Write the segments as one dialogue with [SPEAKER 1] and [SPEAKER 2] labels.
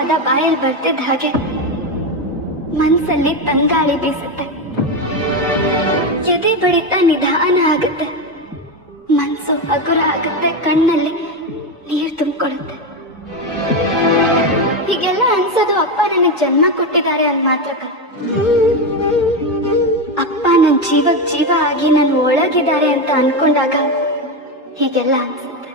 [SPEAKER 1] ಪದ ಬಾಯಲ್ಲಿ ಬರ್ತಿದ್ದ ಹಾಗೆ ಮನ್ಸಲ್ಲಿ ತಂಗಾಳಿ ಬೀಸುತ್ತೆ. ಎದೆ ಬಡಿತ ನಿಧಾನ ಆಗುತ್ತೆ. ಮನ್ಸು ಹಗುರ ಆಗುತ್ತೆ, ಕಣ್ಣಲ್ಲಿ ನೀರು ತುಂಬಿಕೊಳ್ಳುತ್ತೆ. ಹೀಗೆಲ್ಲ ಅನ್ಸೋದು ಅಪ್ಪ ನನಗೆ ಜನ್ಮ ಕೊಟ್ಟಿದ್ದಾರೆ ಅಂದ್ ಮಾತ್ರ ಅಪ್ಪ ನನ್ನ ಜೀವಕ್ ಜೀವ ಆಗಿ ನನ್ನ ಒಳಗಿದ್ದಾರೆ ಅಂತ ಅನ್ಕೊಂಡಾಗ ಹೀಗೆಲ್ಲ ಅನ್ಸುತ್ತೆ.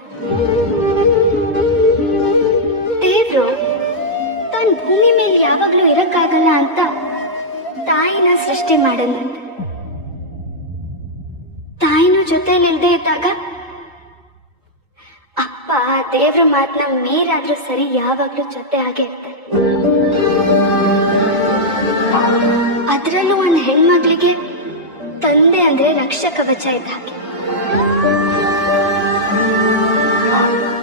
[SPEAKER 1] ಯಾವಾಗ್ಲೂ ಇರಕ್ಕಾಗಲ್ಲ ಅಂತ ತಾಯಿನ ಸೃಷ್ಟಿ ಮಾಡದಂತೆ ತಾಯಿನೂ ಜೊತೆಲಿಲ್ಲದೆ ಇದ್ದಾಗ ಅಪ್ಪ, ದೇವ್ರ ಮಾತ್ನ ಮೇಲಾದ್ರೂ ಸರಿ ಯಾವಾಗ್ಲೂ ಜೊತೆ ಹಾಗೆ ಇರ್ತಾರೆ. ಅದ್ರಲ್ಲೂ ಒಂದು ಹೆಣ್ಮಕ್ಳಿಗೆ ತಂದೆ ಅಂದ್ರೆ ರಕ್ಷ ಕವಚ ಇದ್ದ ಹಾಗೆ.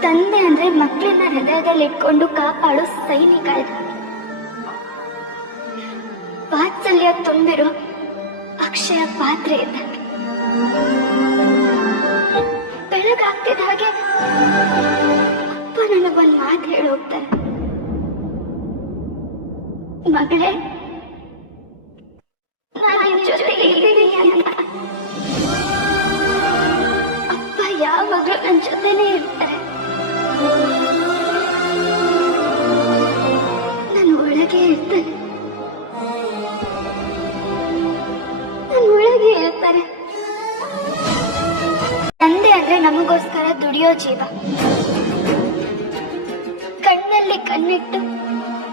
[SPEAKER 1] ತಂದೆ ಅಂದ್ರೆ ಮಕ್ಕಳನ್ನ ಹೃದಯದಲ್ಲಿ ಇಟ್ಕೊಂಡು ಕಾಪಾಡೋ ಸೈನಿಕ ಇದ್ದ ಹಾಗೆ. ವಾತ್ಸಲ್ಯ ತುಂಬಿರೋ ಅಕ್ಷಯ ಪಾತ್ರೆ ಇದ್ದ ಹಾಗೆ ಬೆಳಗಾಗ್ತಿದ್ದ ಹಾಗೆ ಅಪ್ಪ ನನಗೊಂದು ಮಾತು ಹೇಳಿ ಹೋಗ್ತಾರೆ. ಮಗಳೇ ನಿನ್ ಜೊತೆಗೆ ನಮಗೋಸ್ಕರ ದುಡಿಯೋ ಜೀವ. ಕಣ್ಣಲ್ಲಿ ಕಣ್ಣಿಟ್ಟು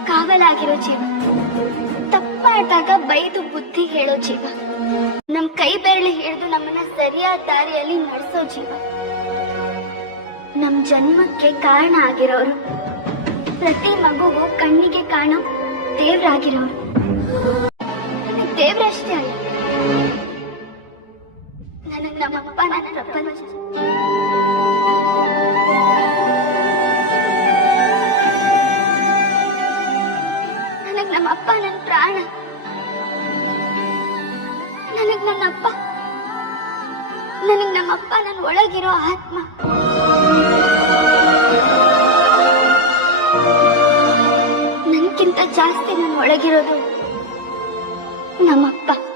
[SPEAKER 1] ಕಾವಲಾಗಿರೋ ಜೀವ. ತಪ್ಪಾದಾಗ ಬೈದು ಬುದ್ಧಿ ಹೇಳೋ ಜೀವ. ನಮ್ ಕೈ ಬೆರಳಿ ಹಿಡಿದು ನಮ್ಮನ್ನ ಸರಿಯಾದ ದಾರಿಯಲ್ಲಿ ನಡೆಸೋ ಜೀವ. ನಮ್ ಜನ್ಮಕ್ಕೆ ಕಾರಣ ಆಗಿರೋರು. ಪ್ರತಿ ಮಗುವು ಕಣ್ಣಿಗೆ ಕಾಣೋ ದೇವ್ರಾಗಿರೋರು. ದೇವ್ರಷ್ಟೇ ಅಲ್ಲ. ನನಗ್ ನಮ್ಮಪ್ಪ, ನನ್ನ ಪ್ರಪಂಚ. ನಮ್ಮಪ್ಪ ನನ್ನ ಪ್ರಾಣ. ನನಗ್ ನನ್ನಪ್ಪ. ನನಗ್ ನಮ್ಮಪ್ಪ ನನ್ನ ಒಳಗಿರೋ ಆತ್ಮ. ನನ್ಕಿಂತ ಜಾಸ್ತಿ ನನ್ನ ಒಳಗಿರೋದು ನಮ್ಮಪ್ಪ.